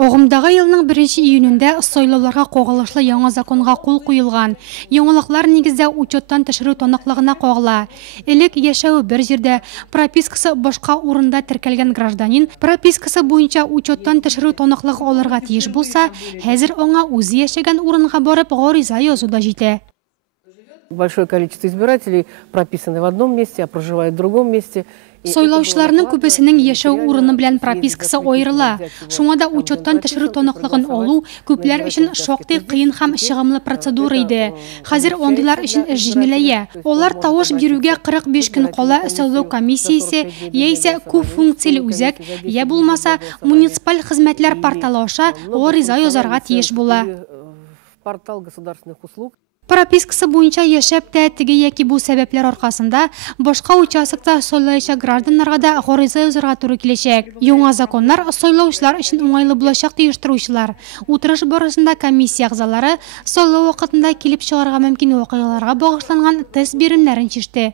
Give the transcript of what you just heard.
Оғымдағы елінің 1 июнінде сойлауларға қоғылышлы яңа законға қол қойылған. Яңалықлар негізде учеттан тышыру тонаклығына қоғыла. Элек яшәуі бір жерде, пропискасы башқа орында тіркелген гражданин, пропискасы бойынша учеттан тышыру тонаклығы оларға тиеш болса, хәзір оңа өзі яшәген орынға барып ғариза язуда жите. Большое количество избирателей прописаны в одном месте, а проживают в другом месте. Сойлаушыларның күпесенең яшәү урыны белән пропискасы айырыла. Шуңа да учеттан тышыру тонаклыгын алу күпләр өчен шактый кыен һәм чыгымлы процедура иде. Хәзер ондыйлар өчен эш җиңеләя. Алар тавыш бирүгә 45 көн кала сайлау комиссиясе яисә күп функцияле үзәк, я булмаса муниципаль хезмәтләр порталы аша гариза язарга тиеш була. Портал государственных услуг. Пропискасы буенча яшәп тә теге яки бу сәбәпләр аркасында башка участокта сайлаучы гражданнарга да гариза язарга туры киләчәк. Яңа законнар сайлаучылар өчен уңайлы булачак диештирүчеләр. Утырыш барысында комиссия әгъзалары сайлау вакытында килеп чыгарга мөмкин вакыйгаларга багышланган тест биремнәрен чиште.